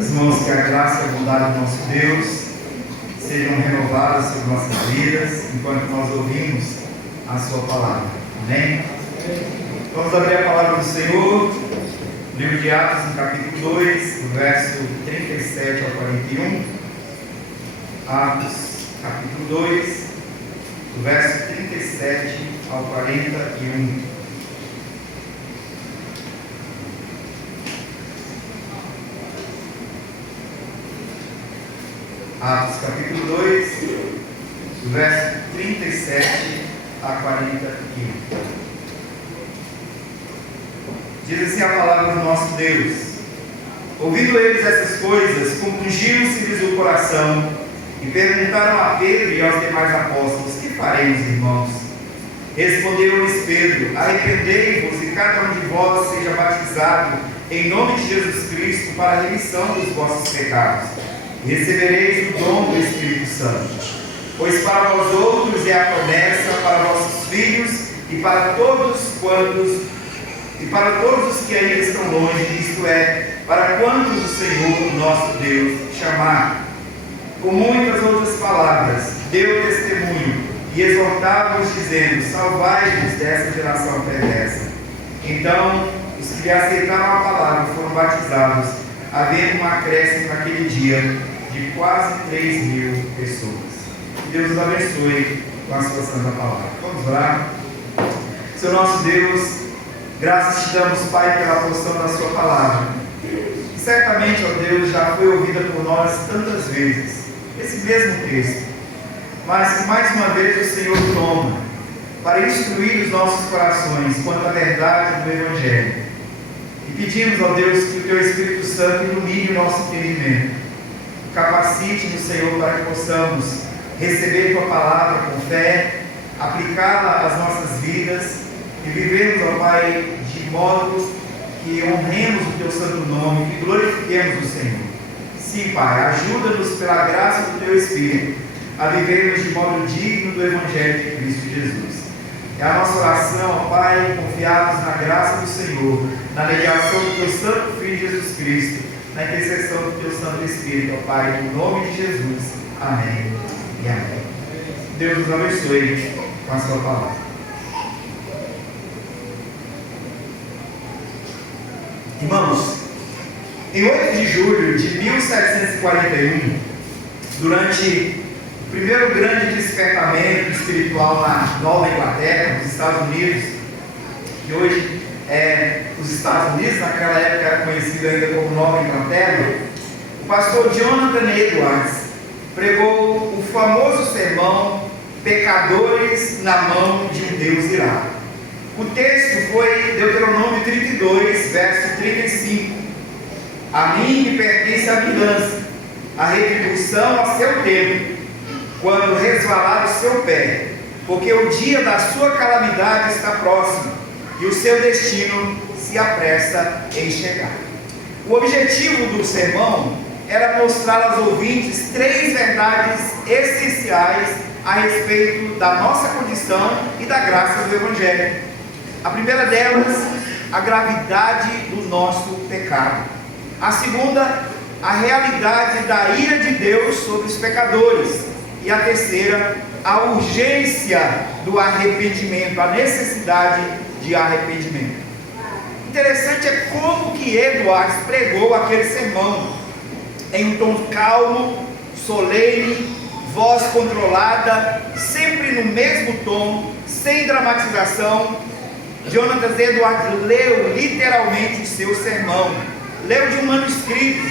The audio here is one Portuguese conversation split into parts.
Irmãos, que a graça e a bondade do nosso Deus sejam renovadas sobre nossas vidas enquanto nós ouvimos a sua palavra. Amém? Vamos abrir a palavra do Senhor, livro de Atos, no capítulo 2, do verso 37 ao 41. Atos, capítulo 2, do verso 37 ao 41. Atos capítulo 2, do verso 37 a 41. Diz assim a palavra do nosso Deus: ouvindo eles essas coisas, compungiu-se-lhes o coração, e perguntaram a Pedro e aos demais apóstolos: que faremos, irmãos? Respondeu-lhes Pedro: arrependei-vos, e cada um de vós seja batizado em nome de Jesus Cristo para a remissão dos vossos pecados. Recebereis o dom do Espírito Santo, pois para vós outros é a promessa, para vossos filhos e para todos os que ainda estão longe, isto é, para quantos o Senhor nosso Deus chamar. Com muitas outras palavras deu testemunho e exortava-os, dizendo: salvai-vos dessa geração perversa. Então os que lhe aceitaram a palavra foram batizados, havendo um acréscimo naquele dia de quase 3.000 pessoas. Que Deus nos abençoe com a sua santa palavra. Vamos orar. Senhor nosso Deus, graças te damos, Pai, pela porção da sua palavra, que certamente, ó Deus, já foi ouvida por nós tantas vezes, esse mesmo texto, mas que mais uma vez o Senhor toma para instruir os nossos corações quanto à verdade do Evangelho. E pedimos, ó Deus, que o Teu Espírito Santo ilumine o nosso entendimento, capacite-nos, Senhor, para que possamos receber Tua palavra com fé, aplicá-la às nossas vidas e vivermos, ó Pai, de modo que honremos o Teu santo nome, que glorifiquemos o Senhor. Sim, Pai, ajuda-nos pela graça do Teu Espírito a vivermos de modo digno do Evangelho de Cristo Jesus. É a nossa oração, ó Pai, confiados na graça do Senhor, na mediação do Teu Santo Filho Jesus Cristo, na intercessão do Teu Santo Espírito, ó Pai, no nome de Jesus. Amém e amém. Deus nos abençoe com a sua palavra. Irmãos, em 8 de julho de 1741, durante o primeiro grande despertamento espiritual na Nova Inglaterra, nos Estados Unidos, que hoje os Estados Unidos, naquela época era conhecido ainda como Nova Inglaterra, o pastor Jonathan Edwards pregou o famoso sermão Pecadores na mão de um Deus irado. O texto foi Deuteronômio 32, verso 35. A mim me pertence a vingança, a retribuição a seu tempo, quando resvalar o seu pé, porque o dia da sua calamidade está próximo, e o seu destino se apressa em chegar. O objetivo do sermão era mostrar aos ouvintes 3 verdades essenciais a respeito da nossa condição e da graça do Evangelho. A primeira delas, a gravidade do nosso pecado. A segunda, a realidade da ira de Deus sobre os pecadores. E a terceira, a urgência do arrependimento, a necessidade de arrependimento. Interessante é como que Edwards pregou aquele sermão, em um tom calmo, solene, voz controlada, sempre no mesmo tom, sem dramatização. Jonathan Edwards leu literalmente o seu sermão, leu de um manuscrito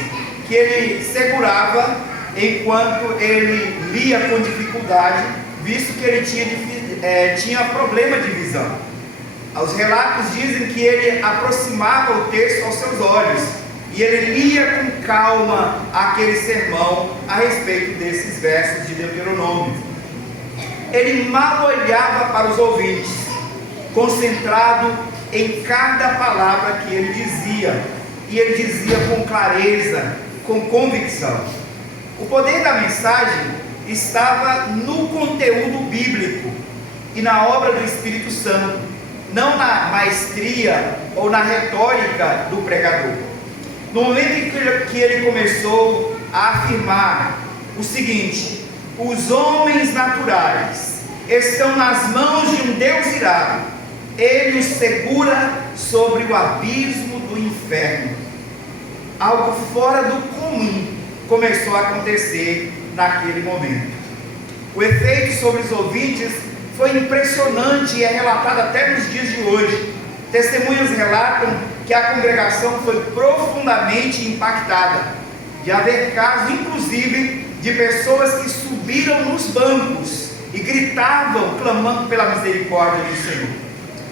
que ele segurava enquanto ele lia com dificuldade, visto que ele tinha problema de visão. Os relatos dizem que ele aproximava o texto aos seus olhos e ele lia com calma aquele sermão a respeito desses versos de Deuteronômio. Ele mal olhava para os ouvintes, concentrado em cada palavra que ele dizia, e ele dizia com clareza, com convicção. O poder da mensagem estava no conteúdo bíblico e na obra do Espírito Santo, não na maestria ou na retórica do pregador. no momento em que ele começou a afirmar o seguinte: os homens naturais estão nas mãos de um Deus irado, ele os segura sobre o abismo do inferno. Algo fora do comum começou a acontecer naquele momento. O efeito sobre os ouvintes foi impressionante e é relatado até nos dias de hoje. Testemunhas relatam que a congregação foi profundamente impactada, de haver casos, inclusive, de pessoas que subiram nos bancos e gritavam, clamando pela misericórdia do Senhor.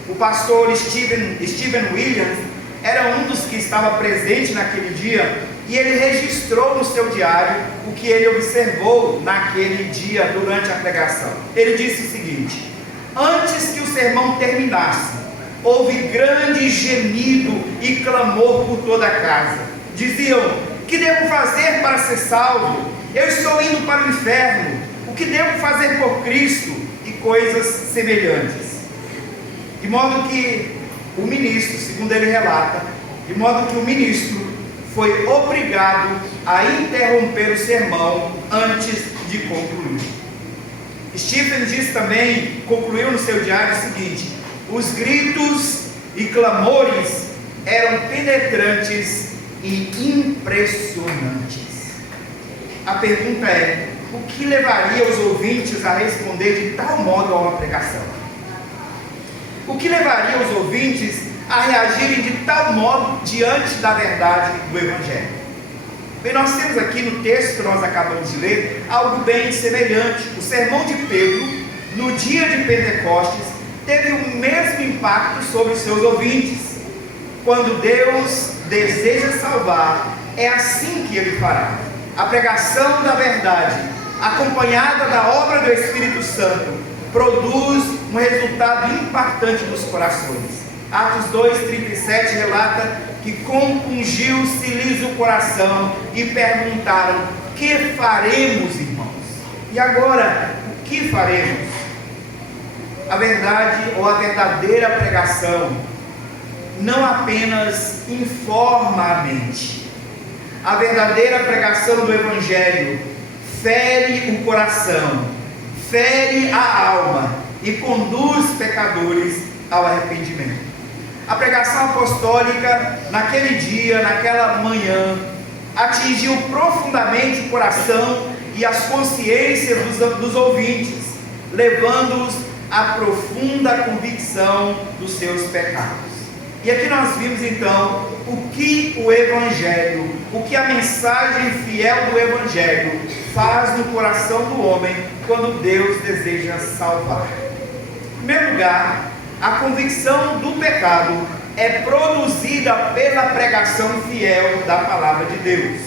O pastor Stephen Williams era um dos que estava presente naquele dia, e ele registrou no seu diário o que ele observou naquele dia durante a pregação. Ele disse o seguinte: antes que o sermão terminasse, houve grande gemido e clamor por toda a casa. Diziam: que devo fazer para ser salvo? Eu estou indo para o inferno. O que devo fazer por Cristo? E coisas semelhantes. De modo que o ministro, segundo ele relata, de modo que o ministro foi obrigado a interromper o sermão antes de concluir. Stephen diz também, concluiu no seu diário o seguinte: os gritos e clamores eram penetrantes e impressionantes. A pergunta é: o que levaria os ouvintes a responder de tal modo a uma pregação? O que levaria os ouvintes a reagirem de tal modo diante da verdade do Evangelho? Bem, nós temos aqui no texto que nós acabamos de ler algo bem semelhante. O sermão de Pedro, no dia de Pentecostes, teve o mesmo impacto sobre os seus ouvintes. Quando Deus deseja salvar, é assim que Ele fará. A pregação da verdade, acompanhada da obra do Espírito Santo, produz um resultado impactante nos corações. Atos 2:37 relata que compungiu-se-lhes o coração e perguntaram: que faremos, irmãos? E agora, o que faremos? A verdade ou a verdadeira pregação não apenas informa a mente. A verdadeira pregação do Evangelho fere o coração, fere a alma e conduz pecadores ao arrependimento. A pregação apostólica naquele dia, naquela manhã, atingiu profundamente o coração e as consciências dos ouvintes, levando-os à profunda convicção dos seus pecados. E aqui nós vimos então o que o Evangelho, o que a mensagem fiel do Evangelho faz no coração do homem quando Deus deseja salvar. Em primeiro lugar, a convicção do pecado é produzida pela pregação fiel da palavra de Deus.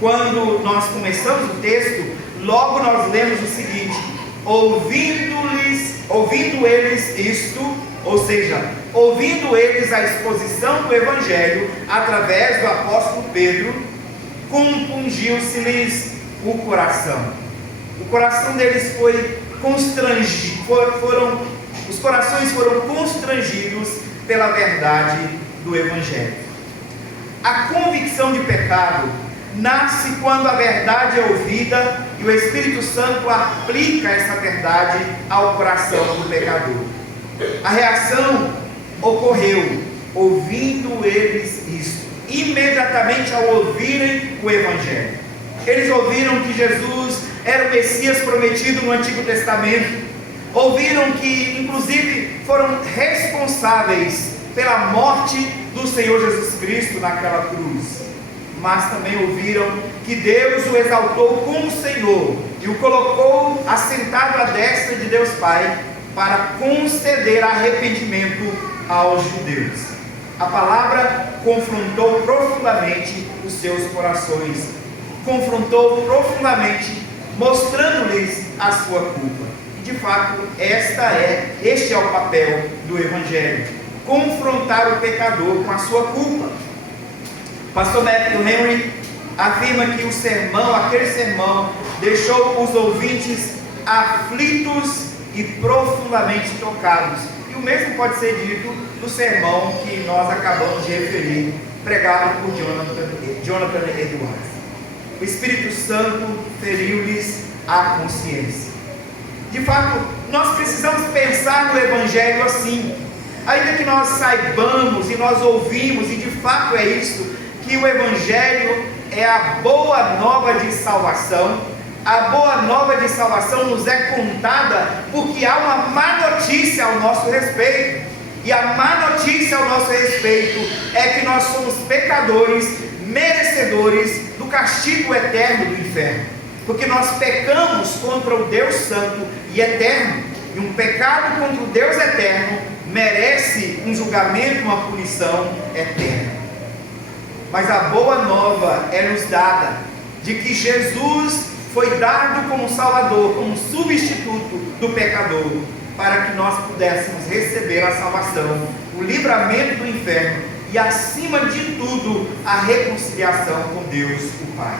Quando nós começamos o texto, logo nós lemos o seguinte: ouvindo eles isto, ou seja, ouvindo eles a exposição do Evangelho através do apóstolo Pedro, compungiu-se-lhes o coração. O coração deles foi constrangido, os corações foram constrangidos pela verdade do Evangelho. A convicção de pecado nasce quando a verdade é ouvida e o Espírito Santo aplica essa verdade ao coração do pecador. A reação ocorreu ouvindo eles isso, imediatamente ao ouvirem o Evangelho. Eles ouviram que Jesus era o Messias prometido no Antigo Testamento, ouviram que inclusive foram responsáveis pela morte do Senhor Jesus Cristo naquela cruz, mas também ouviram que Deus o exaltou como Senhor e o colocou assentado à destra de Deus Pai para conceder arrependimento aos judeus. A palavra confrontou profundamente os seus corações, confrontou profundamente, mostrando-lhes a sua culpa. E de fato, este é o papel do Evangelho: confrontar o pecador com a sua culpa. Pastor Matthew Henry afirma que aquele sermão deixou os ouvintes aflitos e profundamente tocados. E o mesmo pode ser dito do sermão que nós acabamos de referir, pregado por Jonathan Edwards. O Espírito Santo feriu-lhes a consciência. De fato, nós precisamos pensar no Evangelho assim. Ainda que nós saibamos e nós ouvimos, e de fato é isso, que o Evangelho é a boa nova de salvação. A boa nova de salvação nos é contada porque há uma má notícia ao nosso respeito. E a má notícia ao nosso respeito é que nós somos pecadores, merecedores do castigo eterno do inferno. Porque nós pecamos contra o Deus Santo e Eterno. E um pecado contra o Deus Eterno merece um julgamento, uma punição eterna. Mas a boa nova é nos dada de que Jesus foi dado como Salvador, como substituto do pecador, para que nós pudéssemos receber a salvação, o livramento do inferno e, acima de tudo, a reconciliação com Deus, o Pai.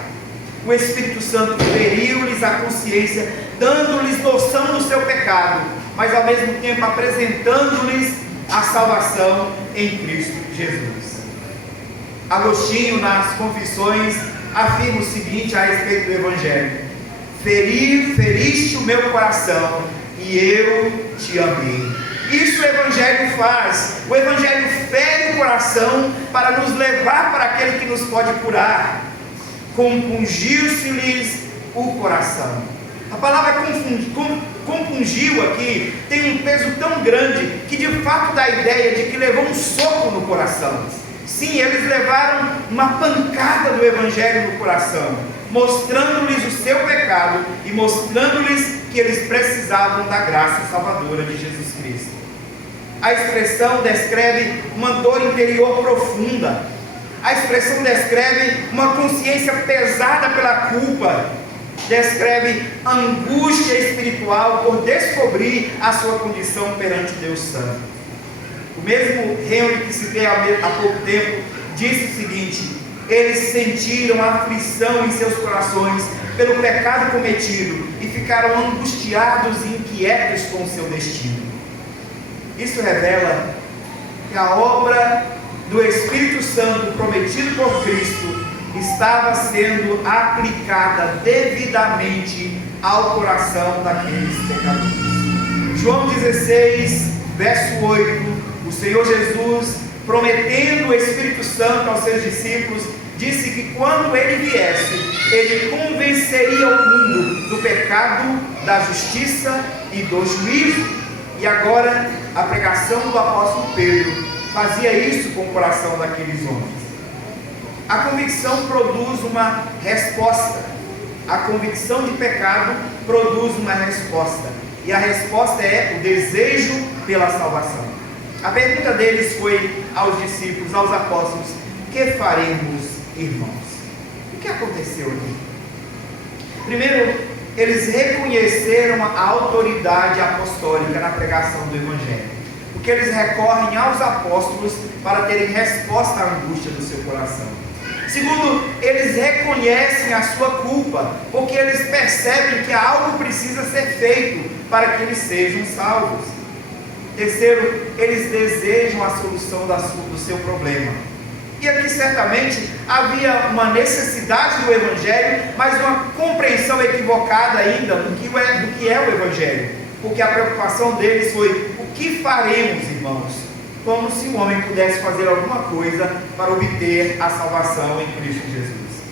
O Espírito Santo feriu-lhes a consciência, dando-lhes noção do seu pecado, mas ao mesmo tempo apresentando-lhes a salvação em Cristo Jesus. Agostinho, nas Confissões, afirma o seguinte a respeito do Evangelho: feriste o meu coração e eu te amei. Isso o Evangelho faz. O Evangelho fere o coração para nos levar para aquele que nos pode curar. Compungiu-se-lhes o coração. A palavra compungiu aqui tem um peso tão grande que de fato dá a ideia de que levou um soco no coração. Sim, eles levaram uma pancada do Evangelho no coração, mostrando-lhes o seu pecado e mostrando-lhes que eles precisavam da graça salvadora de Jesus Cristo. A expressão descreve uma dor interior profunda. A expressão descreve uma consciência pesada pela culpa. Descreve angústia espiritual por descobrir a sua condição perante Deus Santo. O mesmo Henry, que citei há pouco tempo, disse o seguinte: eles sentiram aflição em seus corações pelo pecado cometido e ficaram angustiados e inquietos com o seu destino. Isso revela que a obra do Espírito Santo prometido por Cristo estava sendo aplicada devidamente ao coração daqueles pecadores. João 16, verso 8, o Senhor Jesus, prometendo o Espírito Santo aos seus discípulos, disse que quando ele viesse, ele convenceria o mundo do pecado, da justiça e do juízo. E agora a pregação do apóstolo Pedro fazia isso com o coração daqueles homens. A convicção produz uma resposta. A convicção de pecado produz uma resposta. E a resposta é o desejo pela salvação. A pergunta deles foi aos discípulos, aos apóstolos: que faremos, irmãos? O que aconteceu aqui? Primeiro, eles reconheceram a autoridade apostólica na pregação do Evangelho, porque eles recorrem aos apóstolos para terem resposta à angústia do seu coração. Segundo, eles reconhecem a sua culpa, porque eles percebem que algo precisa ser feito para que eles sejam salvos. Terceiro, eles desejam a solução do seu problema. E aqui certamente havia uma necessidade do Evangelho, mas uma compreensão equivocada ainda do que é o Evangelho. Porque a preocupação deles foi: o que faremos, irmãos? Como se um homem pudesse fazer alguma coisa para obter a salvação em Cristo Jesus.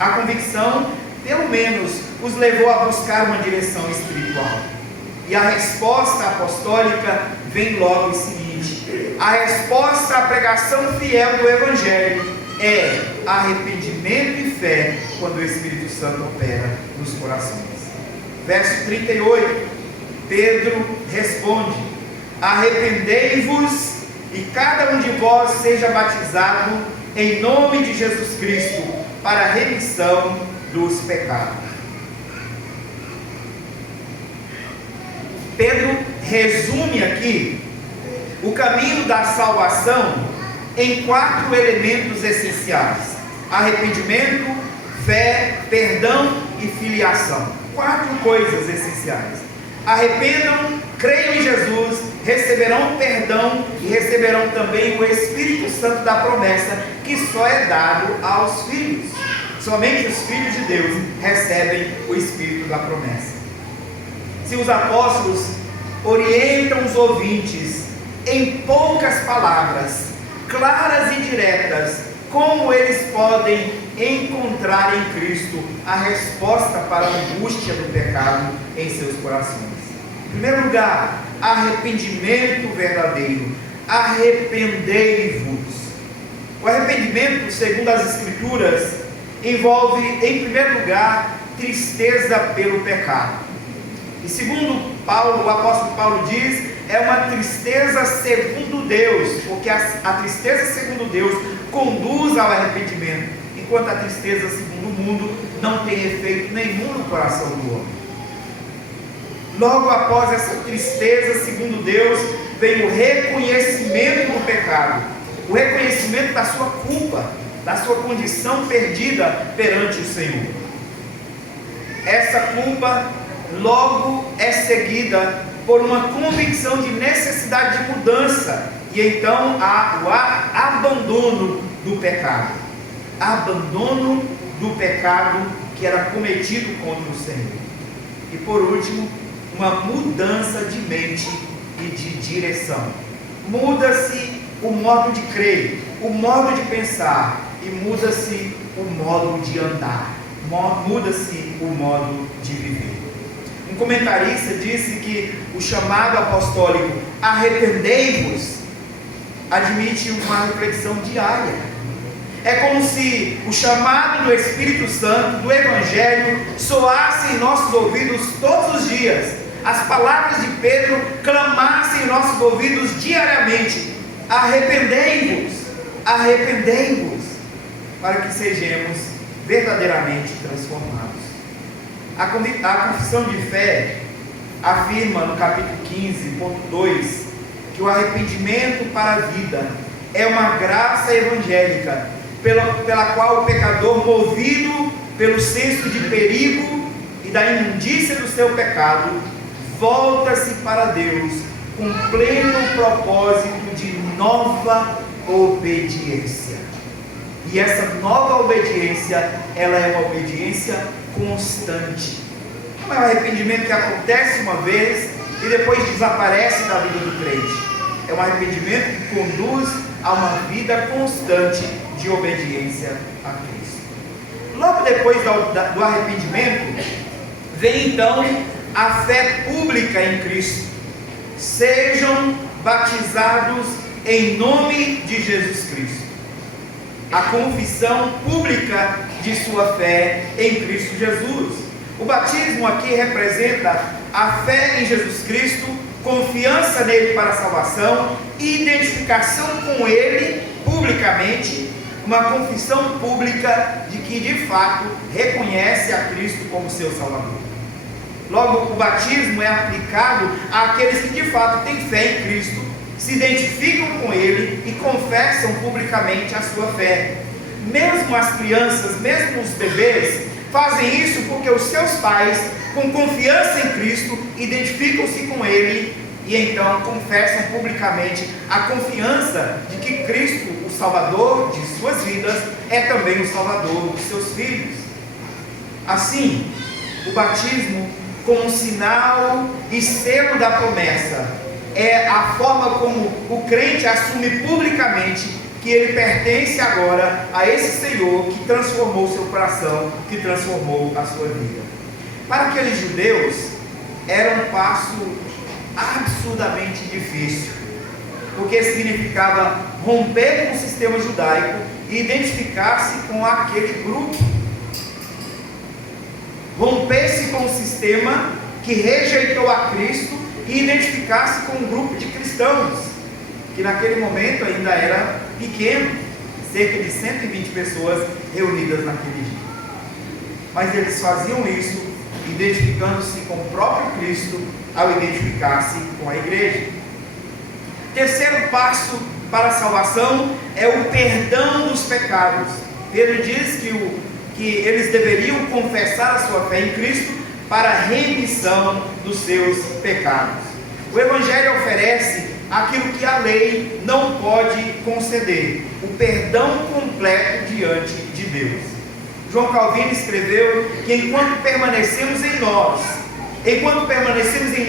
A convicção, pelo menos, os levou a buscar uma direção espiritual. E a resposta apostólica vem logo em seguinte. A resposta à pregação fiel do Evangelho é arrependimento e fé quando o Espírito Santo opera nos corações. Verso 38, Pedro responde: arrependei-vos e cada um de vós seja batizado em nome de Jesus Cristo para a remissão dos pecados. Pedro resume aqui o caminho da salvação em 4 elementos essenciais: arrependimento, fé, perdão e filiação. 4 coisas essenciais. Arrependam, creiam em Jesus receberão perdão e receberão também o Espírito Santo da promessa, que só é dado aos filhos. Somente os filhos de Deus recebem o Espírito da promessa. Se os apóstolos orientam os ouvintes em poucas palavras, claras e diretas, como eles podem encontrar em Cristo a resposta para a angústia do pecado em seus corações? Em primeiro lugar, arrependimento verdadeiro. Arrependei-vos. O arrependimento, segundo as Escrituras, envolve, em primeiro lugar, tristeza pelo pecado. E segundo Paulo, o apóstolo Paulo diz, é uma tristeza segundo Deus, porque a tristeza segundo Deus conduz ao arrependimento, enquanto a tristeza segundo o mundo não tem efeito nenhum no coração do homem. Logo após essa tristeza segundo Deus, vem o reconhecimento do pecado, o reconhecimento da sua culpa, da sua condição perdida perante o Senhor. Essa culpa logo é seguida por uma convicção de necessidade de mudança, e então há o abandono do pecado. Abandono do pecado que era cometido contra o Senhor. E por último, uma mudança de mente e de direção. Muda-se o modo de crer, o modo de pensar, e muda-se o modo de andar, muda-se o modo de viver. Um comentarista disse que o chamado apostólico arrependei-vos admite uma reflexão diária. É como se o chamado do Espírito Santo, do Evangelho, soasse em nossos ouvidos todos os dias. As palavras de Pedro clamassem em nossos ouvidos diariamente: arrependei-vos, arrependei-vos, para que sejamos verdadeiramente transformados. A confissão de fé afirma no capítulo 15.2 que o arrependimento para a vida é uma graça evangélica pela qual o pecador, movido pelo senso de perigo e da imundícia do seu pecado, volta-se para Deus com pleno propósito de nova obediência. E essa nova obediência, ela é uma obediência constante. Não é um arrependimento que acontece uma vez e depois desaparece da vida do crente. É um arrependimento que conduz a uma vida constante de obediência a Cristo. Logo depois do arrependimento, vem então a fé pública em Cristo. Sejam batizados em nome de Jesus Cristo. A confissão pública de sua fé em Cristo Jesus. O batismo aqui representa a fé em Jesus Cristo, confiança nele para a salvação, identificação com ele publicamente, uma confissão pública de que de fato reconhece a Cristo como seu Salvador. Logo, o batismo é aplicado àqueles que de fato têm fé em Cristo, se identificam com ele e confessam publicamente a sua fé. Mesmo as crianças, mesmo os bebês, fazem isso porque os seus pais, com confiança em Cristo, identificam-se com ele e então confessam publicamente a confiança de que Cristo, o Salvador de suas vidas, é também o Salvador dos seus filhos. Assim, o batismo, como sinal e selo da promessa, é a forma como o crente assume publicamente que ele pertence agora a esse Senhor que transformou seu coração, que transformou a sua vida. Para aqueles judeus, era um passo absurdamente difícil, porque significava romper com o sistema judaico e identificar-se com aquele grupo, romper-se com o sistema que rejeitou a Cristo e identificar-se com um grupo de cristãos, que naquele momento ainda era pequeno, cerca de 120 pessoas reunidas naquele dia. Mas eles faziam isso identificando-se com o próprio Cristo ao identificar-se com a igreja. Terceiro passo para a salvação é o perdão dos pecados. Pedro diz que eles deveriam confessar a sua fé em Cristo para a remissão dos seus pecados. O Evangelho oferece aquilo que a lei não pode conceder: o perdão completo diante de Deus. João Calvino escreveu que enquanto permanecemos em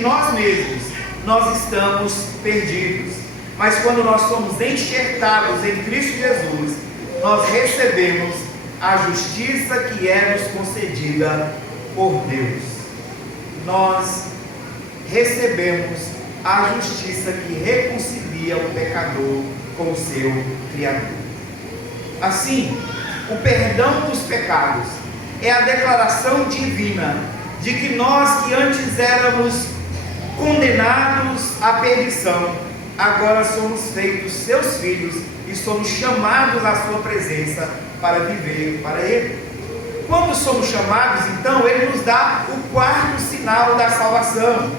nós mesmos, nós estamos perdidos. Mas quando nós somos enxertados em Cristo Jesus, nós recebemos a justiça que é nos concedida por Deus. Nós recebemos a justiça que reconcilia o pecador com o seu Criador. Assim, o perdão dos pecados é a declaração divina de que nós que antes éramos condenados à perdição, agora somos feitos seus filhos e somos chamados à sua presença para viver para Ele. Quando somos chamados, então, Ele nos dá o quarto sinal da salvação,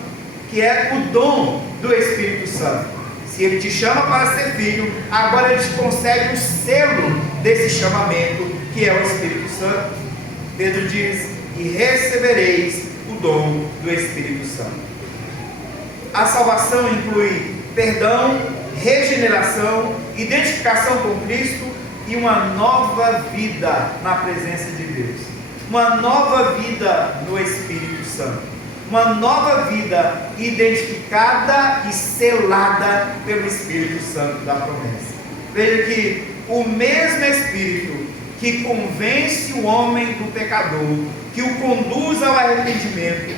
que é o dom do Espírito Santo. Se Ele te chama para ser filho, agora Ele te concede o selo desse chamamento, que é o Espírito Santo. Pedro diz: e recebereis o dom do Espírito Santo. A salvação inclui perdão, regeneração, identificação com Cristo e uma nova vida na presença de Deus, uma nova vida no Espírito Santo, uma nova vida identificada e selada pelo Espírito Santo da promessa. Veja que o mesmo Espírito que convence o homem do pecador, que o conduz ao arrependimento,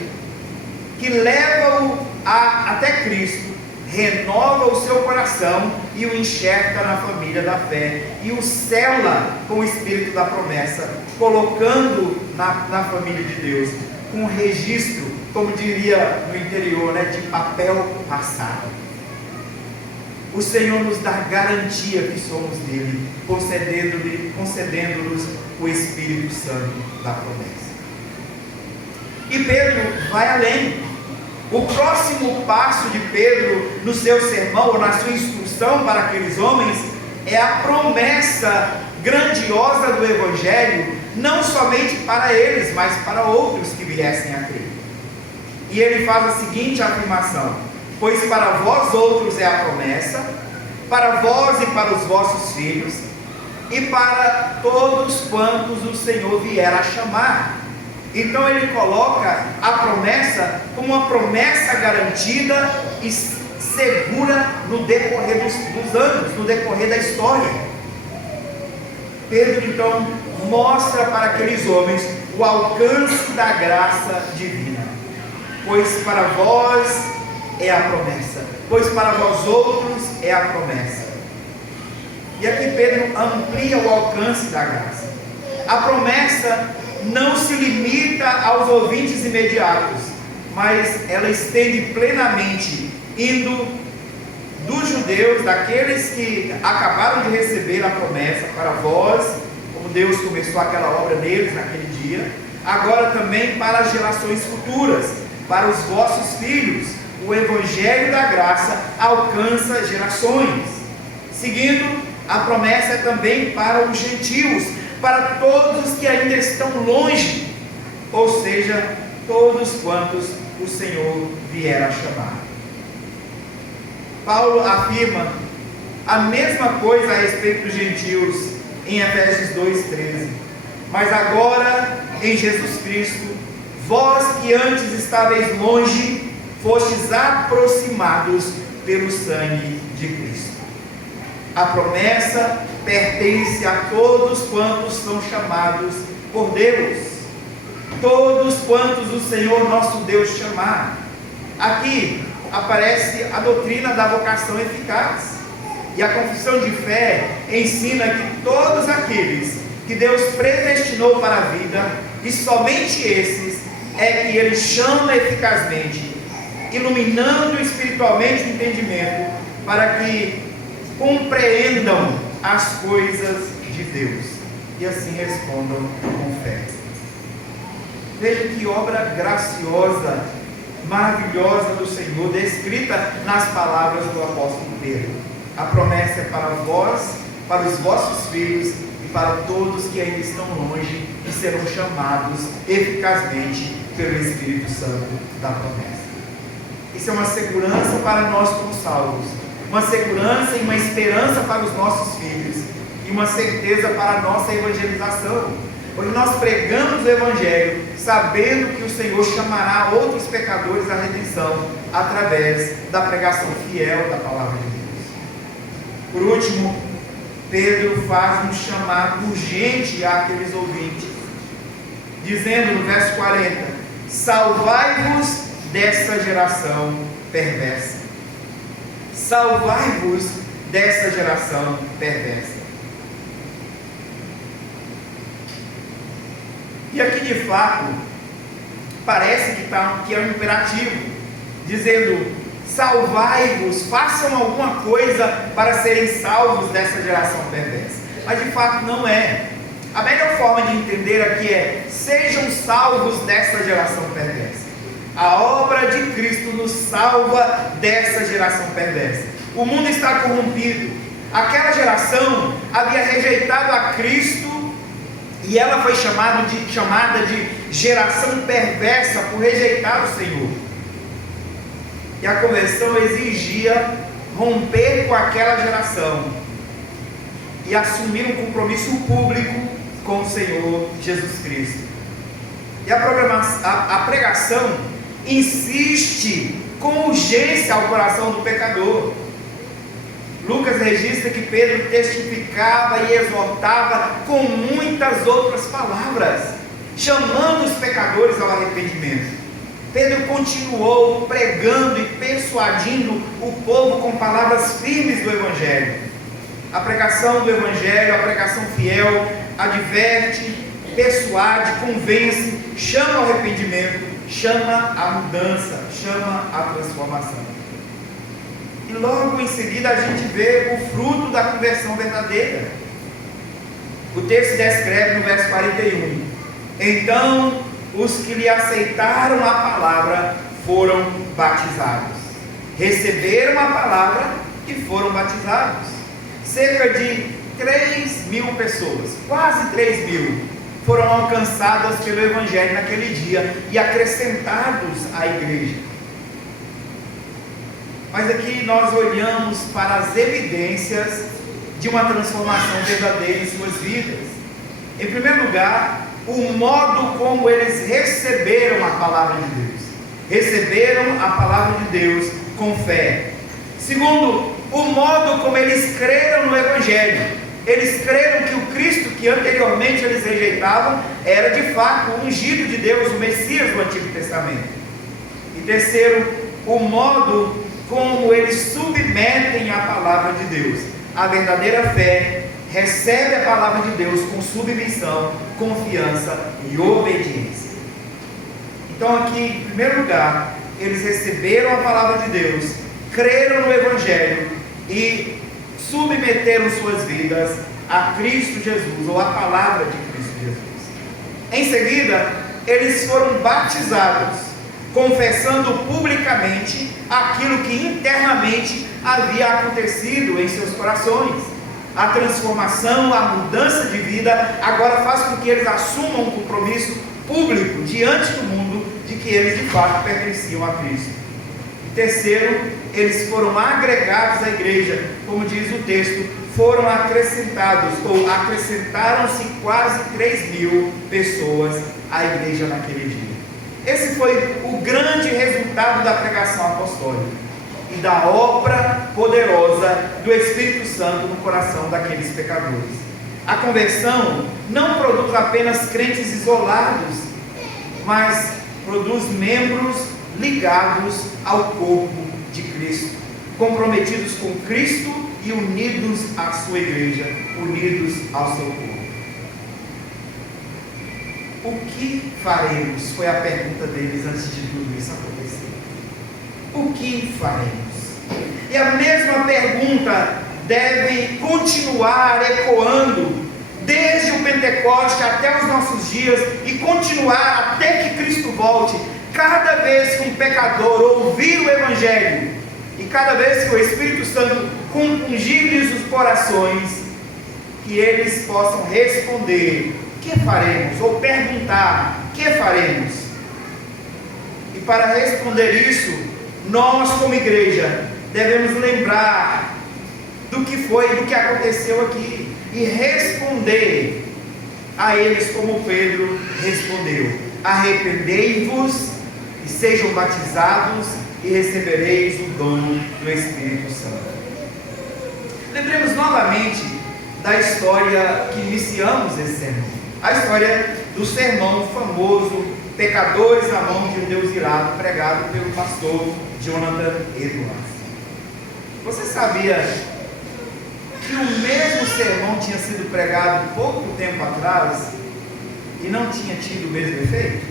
que leva-o até Cristo, renova o seu coração e o enxerta na família da fé e o sela com o Espírito da promessa, colocando na família de Deus um registro, como diria no interior, de papel passado. O Senhor nos dá garantia que somos dele, concedendo-nos o Espírito Santo da promessa. E Pedro vai além. O próximo passo de Pedro no seu sermão, ou na sua instrução para aqueles homens, é a promessa grandiosa do Evangelho, não somente para eles, mas para outros que viessem a crer. E ele faz a seguinte afirmação: pois para vós outros é a promessa, para vós e para os vossos filhos, e para todos quantos o Senhor vier a chamar. Então ele coloca a promessa como uma promessa garantida e segura no decorrer dos anos, no decorrer da história. Pedro então mostra para aqueles homens o alcance da graça divina. Pois para vós é a promessa, pois para vós outros é a promessa. E aqui Pedro amplia o alcance da graça. A promessa não se limita aos ouvintes imediatos, mas ela estende plenamente, indo dos judeus, daqueles que acabaram de receber a promessa, para vós, como Deus começou aquela obra neles naquele dia, agora também para as gerações futuras, para os vossos filhos. O Evangelho da graça alcança gerações. Seguindo, a promessa é também para os gentios, para todos que ainda estão longe, ou seja, todos quantos o Senhor vier a chamar. Paulo afirma a mesma coisa a respeito dos gentios em Efésios 2,13. Mas agora, em Jesus Cristo, vós que antes estáveis longe, fostes aproximados pelo sangue de Cristo. A promessa pertence a todos quantos são chamados por Deus, todos quantos o Senhor nosso Deus chamar. Aqui aparece a doutrina da vocação eficaz, e a confissão de fé ensina que todos aqueles que Deus predestinou para a vida, e somente esses é que Ele chama eficazmente, iluminando espiritualmente o entendimento, para que compreendam as coisas de Deus e assim respondam com fé. Veja que obra graciosa, maravilhosa do Senhor, descrita nas palavras do apóstolo Pedro. A promessa é para vós, para os vossos filhos e para todos que ainda estão longe e serão chamados eficazmente pelo Espírito Santo da promessa. Isso é uma segurança para nós como salvos, uma segurança e uma esperança para os nossos filhos, e uma certeza para a nossa evangelização, porque nós pregamos o Evangelho sabendo que o Senhor chamará outros pecadores à redenção através da pregação fiel da palavra de Deus. Por último, Pedro faz um chamado urgente àqueles ouvintes, dizendo no verso 40: salvai-vos dessa geração perversa. Salvai-vos dessa geração perversa. E aqui de fato parece que é um imperativo, dizendo: salvai-vos, façam alguma coisa para serem salvos dessa geração perversa. Mas de fato não é. A melhor forma de entender aqui é: sejam salvos dessa geração perversa. A obra de Cristo nos salva dessa geração perversa. O mundo está corrompido. Aquela geração havia rejeitado a Cristo, e ela foi chamada de geração perversa por rejeitar o Senhor. E a conversão exigia romper com aquela geração e assumir um compromisso público com o Senhor Jesus Cristo. E a pregação insiste com urgência ao coração do pecador. Lucas registra que Pedro testificava e exortava com muitas outras palavras, chamando os pecadores ao arrependimento. Pedro continuou pregando e persuadindo o povo com palavras firmes do Evangelho. A pregação do Evangelho, a pregação fiel, adverte, persuade, convence, chama ao arrependimento, chama à mudança, chama à transformação. E logo em seguida a gente vê o fruto da conversão verdadeira. O texto descreve no verso 41: então os que lhe aceitaram a palavra foram batizados. Receberam a palavra e foram batizados. Cerca de 3.000 pessoas, quase 3.000, foram alcançadas pelo Evangelho naquele dia e acrescentados à igreja. Mas aqui nós olhamos para as evidências de uma transformação verdadeira em suas vidas. Em primeiro lugar, o modo como eles receberam a palavra de Deus. Receberam a palavra de Deus com fé. Segundo, o modo como eles creram no Evangelho. Eles creram que o Cristo que anteriormente eles rejeitavam era de fato o ungido de Deus, o Messias do Antigo Testamento. E terceiro, o modo como eles submetem a palavra de Deus. A verdadeira fé recebe a palavra de Deus com submissão, confiança e obediência. Então aqui, em primeiro lugar, eles receberam a palavra de Deus, creram no Evangelho e submeteram suas vidas a Cristo Jesus, ou a palavra de Cristo Jesus. Em seguida, eles foram batizados, confessando publicamente aquilo que internamente havia acontecido em seus corações. A transformação, a mudança de vida agora faz com que eles assumam um compromisso público diante do mundo de que eles de fato pertenciam a Cristo. E terceiro, eles foram agregados à igreja, como diz o texto, foram acrescentados, ou acrescentaram-se quase 3.000 pessoas à igreja naquele dia. Esse foi o grande resultado da pregação apostólica e da obra poderosa do Espírito Santo no coração daqueles pecadores. A conversão não produz apenas crentes isolados, mas produz membros ligados ao corpo de Cristo, comprometidos com Cristo e unidos à sua igreja, unidos ao seu corpo. O que faremos? Foi a pergunta deles antes de tudo isso acontecer. O que faremos? E a mesma pergunta deve continuar ecoando desde o Pentecoste até os nossos dias e continuar até que Cristo volte. Cada vez que um pecador ouvir o Evangelho e cada vez que o Espírito Santo compungir-lhes os corações, que eles possam responder: que faremos? Ou perguntar: que faremos? E para responder isso, nós como igreja devemos lembrar do que aconteceu aqui e responder a eles como Pedro respondeu: arrependei-vos e sejam batizados e recebereis o dom do Espírito Santo. Lembremos novamente da história que iniciamos esse sermão, a história do sermão famoso, Pecadores na mão de um Deus irado, pregado pelo pastor Jonathan Edwards. Você sabia que o mesmo sermão tinha sido pregado pouco tempo atrás e não tinha tido o mesmo efeito?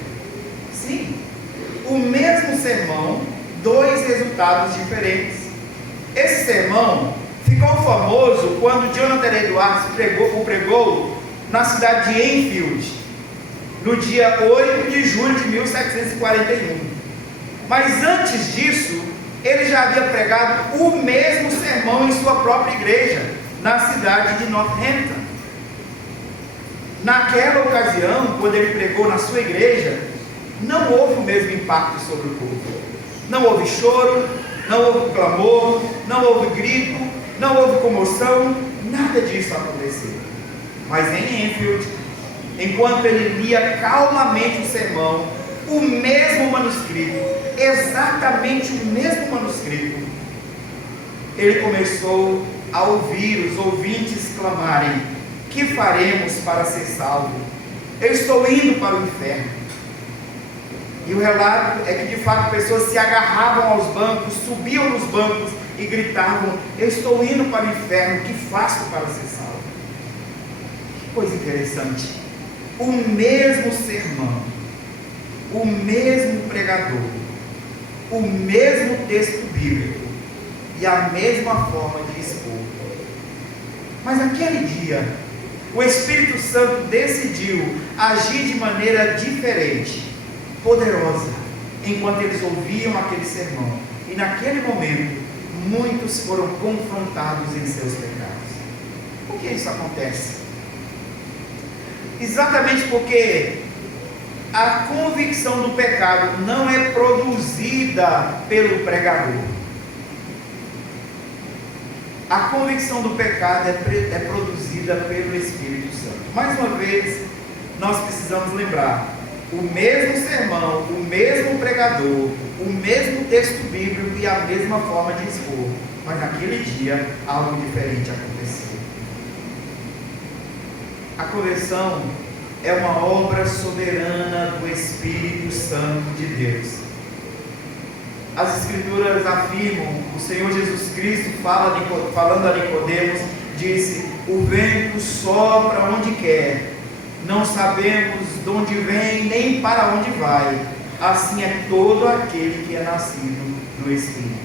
Sim, o mesmo sermão, dois resultados diferentes. Esse sermão ficou famoso quando Jonathan Edwards o pregou na cidade de Enfield, no dia 8 de julho de 1741. Mas antes disso, ele já havia pregado o mesmo sermão em sua própria igreja, na cidade de Northampton. Naquela ocasião, quando ele pregou na sua igreja, não houve o mesmo impacto sobre o povo. Não houve choro, não houve clamor, não houve grito, não houve comoção, nada disso aconteceu. Mas em Enfield, enquanto ele lia calmamente o sermão, o mesmo manuscrito, exatamente o mesmo manuscrito, ele começou a ouvir os ouvintes clamarem: que faremos para ser salvo? Eu estou indo para o inferno. E o relato é que de fato pessoas se agarravam aos bancos, subiam nos bancos e gritavam: eu estou indo para o inferno, o que faço para ser salvo? Que coisa interessante. O mesmo sermão, o mesmo pregador, o mesmo texto bíblico e a mesma forma de expor. Mas naquele dia, o Espírito Santo decidiu agir de maneira diferente, poderosa, enquanto eles ouviam aquele sermão. E naquele momento, muitos foram confrontados em seus pecados. Por que isso acontece? Exatamente porque a convicção do pecado não é produzida pelo pregador. A convicção do pecado é produzida pelo Espírito Santo. Mais uma vez, nós precisamos lembrar: o mesmo sermão, o mesmo pregador, o mesmo texto bíblico e a mesma forma de expor, mas naquele dia algo diferente aconteceu. A conversão é uma obra soberana do Espírito Santo de Deus. As Escrituras afirmam, o Senhor Jesus Cristo falando a Nicodemos, disse: o vento sopra onde quer, não sabemos de onde vem nem para onde vai, assim é todo aquele que é nascido do Espírito.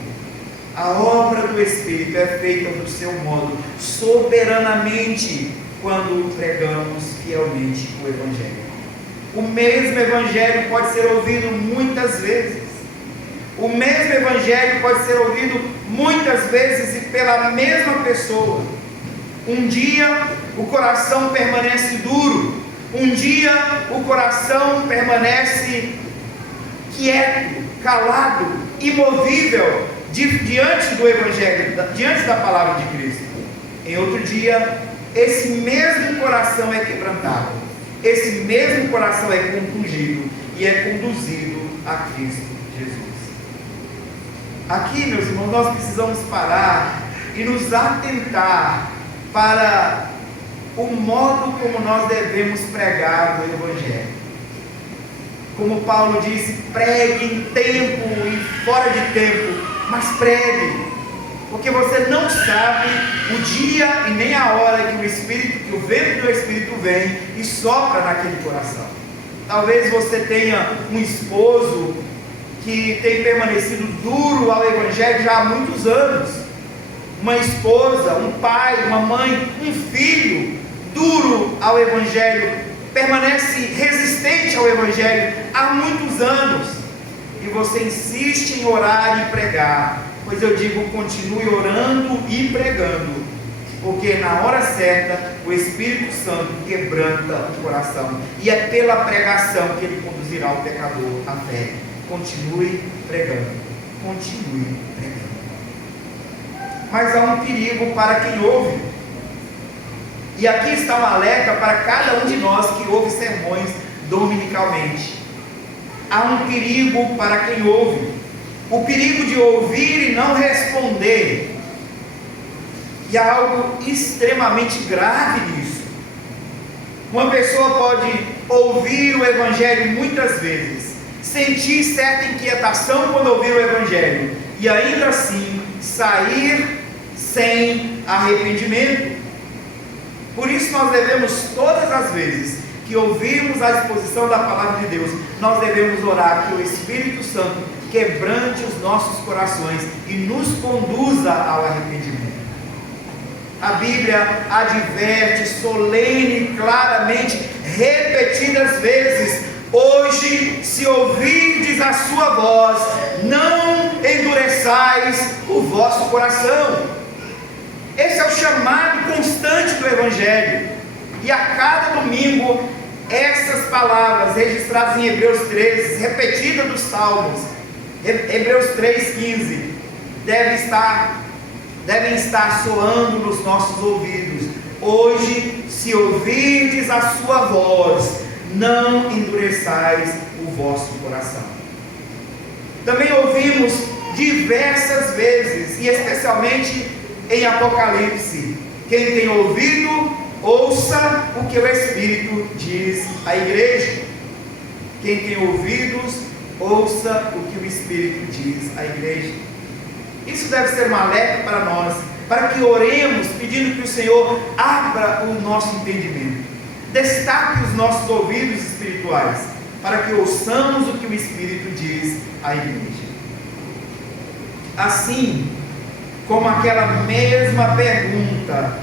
A obra do Espírito é feita do seu modo, soberanamente, quando pregamos fielmente o Evangelho. O mesmo Evangelho pode ser ouvido muitas vezes. O mesmo Evangelho pode ser ouvido muitas vezes e pela mesma pessoa. Um dia o coração permanece duro, um dia o coração permanece quieto, calado, imovível diante do Evangelho, diante da palavra de Cristo. Em outro dia, esse mesmo coração é quebrantado, esse mesmo coração é compungido e é conduzido a Cristo Jesus. Aqui, meus irmãos, nós precisamos parar e nos atentar para o modo como nós devemos pregar o Evangelho. Como Paulo disse: pregue em tempo e fora de tempo, mas pregue, porque você não sabe o dia e nem a hora que o vento do Espírito vem e sopra naquele coração. Talvez você tenha um esposo que tem permanecido duro ao Evangelho já há muitos anos, uma esposa, um pai, uma mãe, um filho duro ao Evangelho, permanece resistente ao Evangelho há muitos anos, e você insiste em orar e pregar. Pois eu digo, continue orando e pregando, porque na hora certa o Espírito Santo quebranta o coração, e é pela pregação que ele conduzirá o pecador à fé. Continue pregando. continue pregando. Mas há um perigo para quem ouve. E aqui está um alerta para cada um de nós que ouve sermões dominicalmente. Há um perigo para quem ouve. O perigo de ouvir e não responder. E há algo extremamente grave nisso. Uma pessoa pode ouvir o Evangelho muitas vezes, sentir certa inquietação quando ouvir o Evangelho, e ainda assim sair sem arrependimento. Por isso nós devemos, todas as vezes que ouvirmos a exposição da palavra de Deus, nós devemos orar que o Espírito Santo quebrante os nossos corações e nos conduza ao arrependimento. A Bíblia adverte solene e claramente, repetidas vezes: hoje, se ouvirdes a sua voz, não endureçais o vosso coração. Esse é o chamado constante do Evangelho. E a cada domingo, essas palavras registradas em Hebreus 13, repetidas nos Salmos, Hebreus 3,15, devem estar soando nos nossos ouvidos. Hoje, se ouvirdes a sua voz, não endureçais o vosso coração. Também ouvimos diversas vezes, e especialmente em Apocalipse: quem tem ouvido, ouça o que o Espírito diz à igreja. Quem tem ouvidos, ouça o que o Espírito diz à igreja. Isso deve ser um alerta para nós, para que oremos pedindo que o Senhor abra o nosso entendimento, destaque os nossos ouvidos espirituais, para que ouçamos o que o Espírito diz à igreja. Assim como aquela mesma pergunta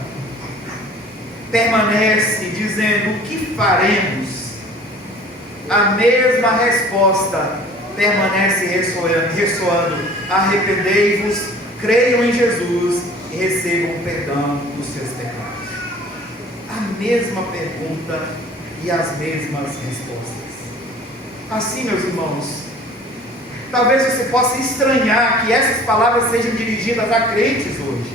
permanece dizendo: o que faremos? A mesma resposta permanece ressoando: arrependei-vos, creiam em Jesus e recebam o perdão dos seus pecados. A mesma pergunta e as mesmas respostas. Assim, meus irmãos, talvez você possa estranhar que essas palavras sejam dirigidas a crentes hoje,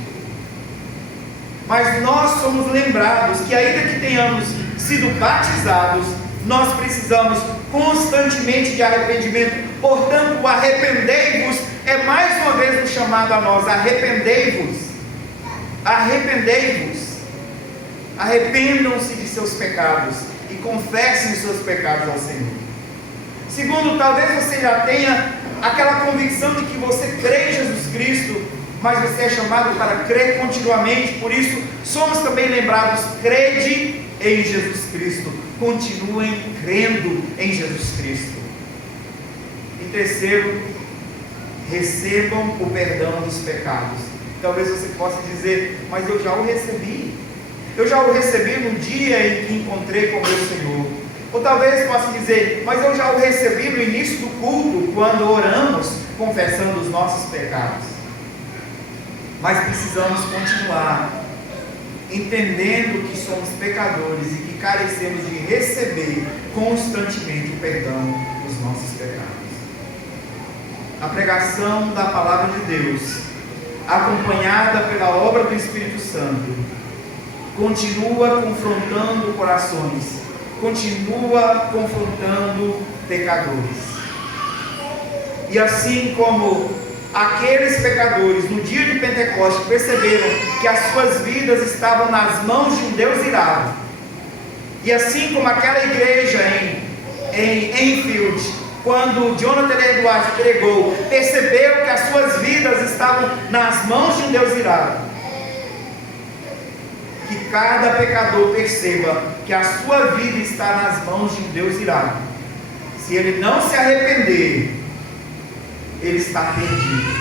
mas nós somos lembrados que, ainda que tenhamos sido batizados, nós precisamos constantemente de arrependimento. Portanto, o arrependei-vos é mais uma vez um chamado a nós: arrependei-vos, arrependei-vos, arrependam-se de seus pecados e confessem os seus pecados ao Senhor. Segundo, talvez você já tenha aquela convicção de que você crê em Jesus Cristo, mas você é chamado para crer continuamente. Por isso, somos também lembrados: crede em Jesus Cristo, continuem crendo em Jesus Cristo. E terceiro, recebam o perdão dos pecados. Talvez você possa dizer: mas eu já o recebi. Eu já o recebi no dia em que encontrei com o meu Senhor. Ou talvez possa dizer: mas eu já o recebi no início do culto, quando oramos, confessando os nossos pecados. Mas precisamos continuar entendendo que somos pecadores e que carecemos de receber constantemente o perdão dos nossos pecados. A pregação da palavra de Deus, acompanhada pela obra do Espírito Santo, continua confrontando corações, continua confrontando pecadores. E assim como aqueles pecadores no dia de Pentecostes perceberam que as suas vidas estavam nas mãos de um Deus irado, e assim como aquela igreja em Enfield, quando Jonathan Edwards pregou, percebeu que as suas vidas estavam nas mãos de um Deus irado, que cada pecador perceba que a sua vida está nas mãos de um Deus irado. Se ele não se arrepender, ele está perdido.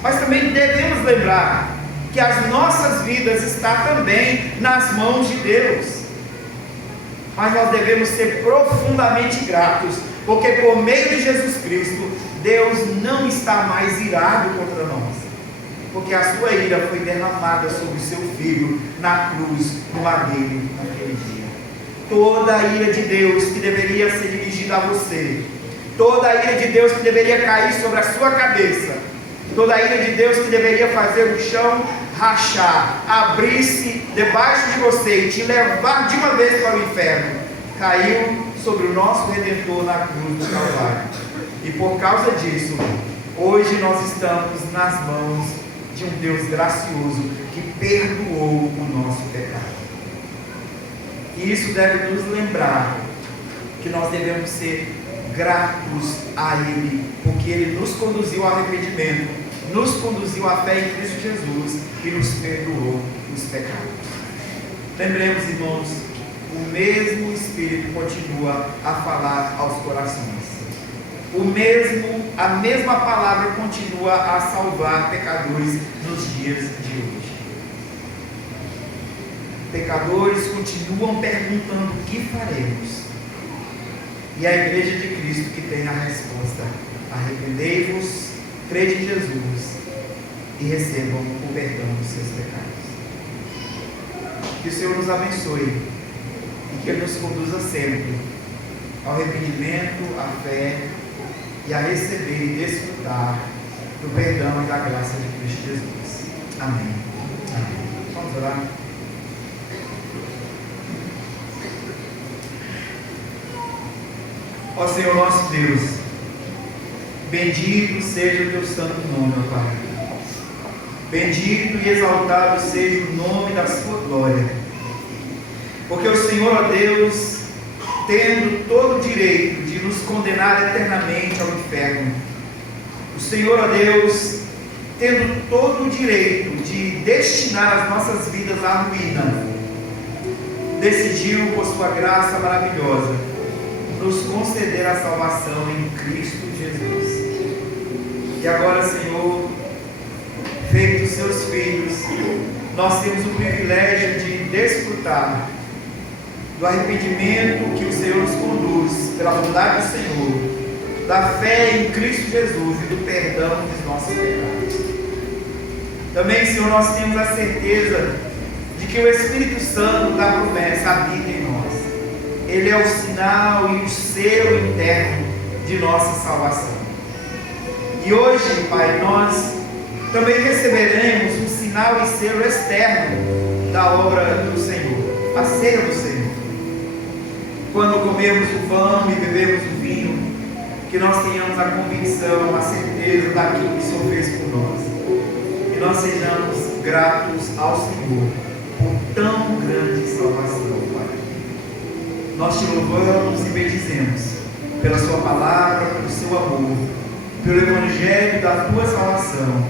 Mas também devemos lembrar que as nossas vidas estão também nas mãos de Deus. Mas nós devemos ser profundamente gratos, porque por meio de Jesus Cristo, Deus não está mais irado contra nós, porque a sua ira foi derramada sobre o seu Filho na cruz, no madeiro, naquele dia. Toda a ira de Deus que deveria ser dirigida a você, toda a ira de Deus que deveria cair sobre a sua cabeça, toda a ira de Deus que deveria fazer o chão rachar, abrir-se debaixo de você e te levar de uma vez para o inferno, caiu sobre o nosso Redentor na cruz do Calvário. E por causa disso, hoje nós estamos nas mãos de um Deus gracioso que perdoou o nosso pecado. E isso deve nos lembrar que nós devemos ser gratos a Ele, porque Ele nos conduziu ao arrependimento, nos conduziu à fé em Cristo Jesus e nos perdoou os pecados. Lembremos, irmãos, o mesmo Espírito continua a falar aos corações. A mesma palavra continua a salvar pecadores nos dias de hoje. Pecadores continuam perguntando o que faremos. E a Igreja de Cristo que tem a resposta: arrependei-vos, crede em Jesus e recebam o perdão dos seus pecados. Que o Senhor nos abençoe e que Ele nos conduza sempre ao arrependimento, à fé e a receber e desfrutar do perdão e da graça de Cristo Jesus. Amém. Amém. Vamos orar. Ó Senhor nosso Deus, bendito seja o teu santo nome, ó Pai. Bendito e exaltado seja o nome da sua glória. Porque o Senhor, ó Deus, tendo todo o direito de nos condenar eternamente ao inferno, o Senhor, ó Deus, tendo todo o direito de destinar as nossas vidas à ruína, decidiu, por sua graça maravilhosa, nos conceder a salvação em Cristo Jesus. E agora, Senhor, feitos seus filhos, nós temos o privilégio de desfrutar do arrependimento que o Senhor nos conduz, pela bondade do Senhor, da fé em Cristo Jesus e do perdão dos nossos pecados. Também, Senhor, nós temos a certeza de que o Espírito Santo da promessa habita em nós. Ele é o sinal e o selo interno de nossa salvação. E hoje, Pai, nós também receberemos um sinal e selo externo da obra do Senhor, a ceia do Senhor. Quando comermos o pão e bebermos o vinho, que nós tenhamos a convicção, a certeza daquilo que o Senhor fez por nós. E nós sejamos gratos ao Senhor por tão grande salvação, Pai. Nós te louvamos e bendizemos pela sua palavra, pelo seu amor, pelo evangelho da tua salvação,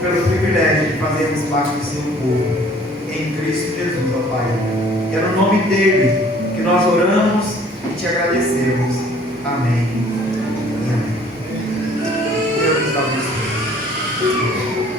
pelo privilégio de fazermos parte do seu povo, em Cristo Jesus, ó Pai. É no nome dele que nós oramos e te agradecemos. Amém. Amém. Deus nos abençoe.